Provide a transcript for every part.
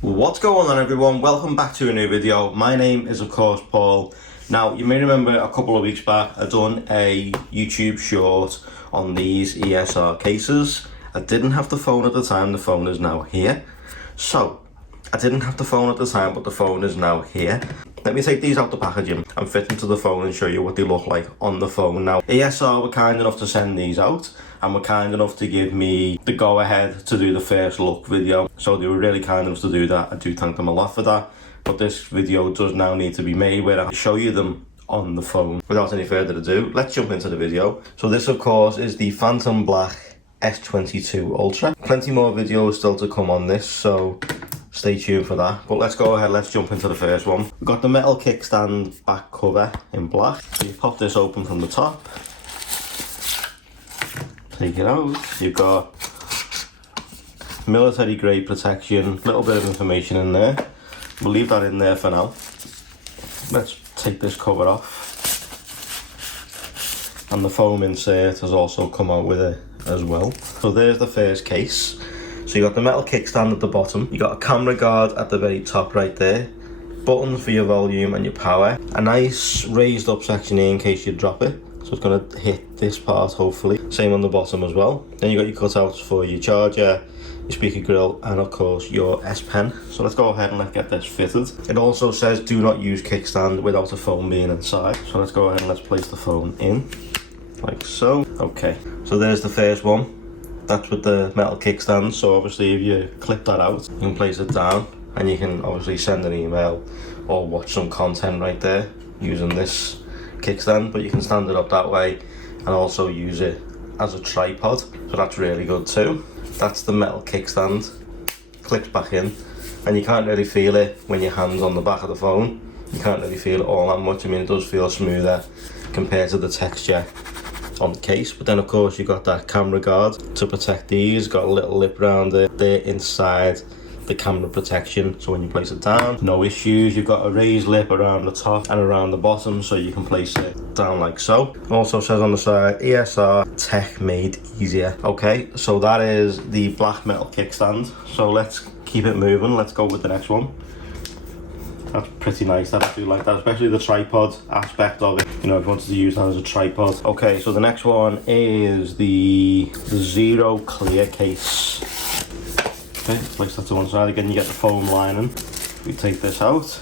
What's going on, everyone? Welcome back to a new video. My name is of course Paul. Now you may remember a couple of weeks back I done a YouTube short on these ESR cases. I didn't have the phone at the time, the phone is now here. So I didn't have the phone at the time, but the phone is now here. Let me take these out the packaging and fit into the phone and show you what they look like on the phone. Now ESR were kind enough to send these out and were kind enough to give me the go ahead to do the first look video. So they were really kind enough to do that. I do thank them a lot for that. But this video does now need to be made where I show you them on the phone. Without any further ado, let's jump into the video. So this of course is the Phantom Black S22 Ultra. Plenty more videos still to come on this, so stay tuned for that. But let's go ahead, let's jump into the first one. We've got the metal kickstand back cover in black. So you pop this open from the top, take it out. You've got military grade protection, little bit of information in there. We'll leave that in there for now. Let's take this cover off. And the foam insert has also come out with it as well. So there's the first case. So you got the metal kickstand at the bottom, you got a camera guard at the very top right there, buttons for your volume and your power, a nice raised up section here in case you drop it, so it's going to hit this part hopefully, same on the bottom as well. Then you got your cutouts for your charger, your speaker grill and of course your S Pen. So let's go ahead and let's get this fitted. It also says do not use kickstand without a phone being inside, so let's go ahead and let's place the phone in, like so. Okay, so there's the first one. That's with the metal kickstand, so obviously if you clip that out, you can place it down and you can obviously send an email or watch some content right there using this kickstand, but you can stand it up that way and also use it as a tripod, so that's really good too. That's the metal kickstand, clips back in, and you can't really feel it when your hand's on the back of the phone. You can't really feel it all that much. I mean, it does feel smoother compared to the texture on the case, but then of course you've got that camera guard to protect these, got a little lip around it there inside the camera protection, so when you place it down, no issues. You've got a raised lip around the top and around the bottom, so you can place it down like so. Also says on the side, ESR tech made easier. Okay, so that is the black metal kickstand, so let's keep it moving. Let's go with the next one. That's pretty nice, I do like that, especially the tripod aspect of it. You know, if you wanted to use that as a tripod. Okay, so the next one is the Zero clear case. Okay, place that to one side. Again, you get the foam lining. We take this out.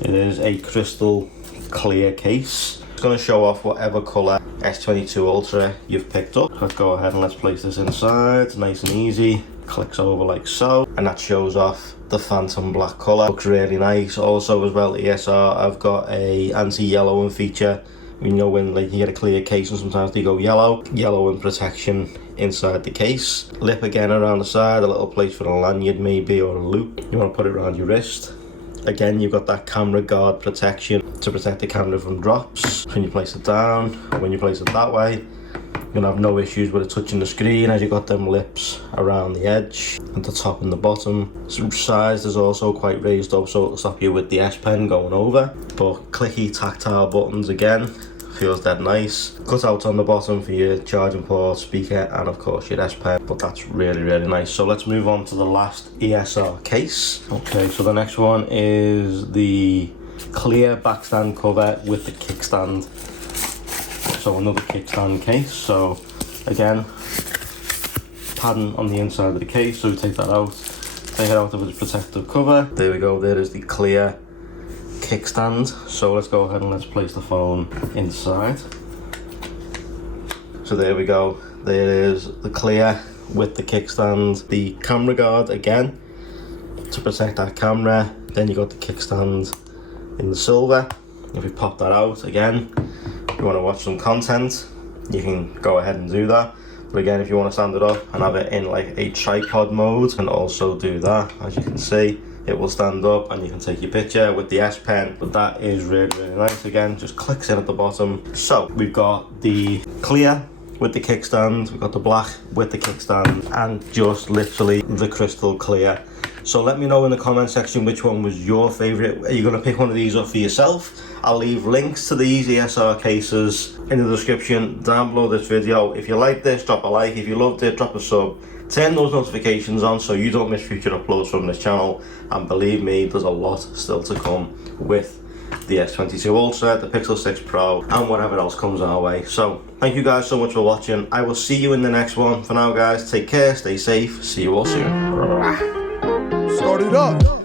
It is a crystal clear case. It's going to show off whatever colour S22 Ultra you've picked up. Let's go ahead and let's place this inside. It's nice and easy. Clicks over like so, and that shows off the Phantom Black colour. Looks really nice. Also as well, ESR, I've got a anti-yellowing feature. You know, when like you get a clear case and sometimes they go yellow. Yellowing protection inside the case. Lip again around the side, a little place for a lanyard maybe, or a loop. You want to put it around your wrist. Again, you've got that camera guard protection to protect the camera from drops. When you place it down, or when you place it that way, you're gonna have no issues with it touching the screen, as you got them lips around the edge at the top and the bottom. Some size is also quite raised up, so it'll stop you with the S Pen going over. But clicky tactile buttons again, feels dead nice. Cutouts on the bottom for your charging port, speaker and of course your S Pen, but that's really nice. So let's move on to the last ESR case. Okay, so the next one is the clear backstand cover with the kickstand. So another kickstand case. So again, padding on the inside of the case, so we take that out, take it out of its protective cover. There we go, there is the clear kickstand. So let's go ahead and let's place the phone inside. So there we go, there is the clear with the kickstand. The camera guard again to protect that camera. Then you got the kickstand in the silver. If we pop that out again, you want to watch some content, you can go ahead and do that. But again, if you want to stand it up and have it in like a tripod mode, and also do that, as you can see, it will stand up and you can take your picture with the S Pen. But that is really nice. Again, just clicks in at the bottom. So we've got the clear with the kickstand, we've got the black with the kickstand, and just literally the crystal clear. So let me know in the comment section which one was your favourite. Are you going to pick one of these up for yourself? I'll leave links to these ESR cases in the description down below this video. If you like this, drop a like. If you loved it, drop a sub. Turn those notifications on so you don't miss future uploads from this channel, and believe me, there's a lot still to come with the S22 Ultra, the Pixel 6 Pro, and whatever else comes our way. So thank you guys so much for watching. I will see you in the next one. For now guys, take care, stay safe, see you all soon. Start it up.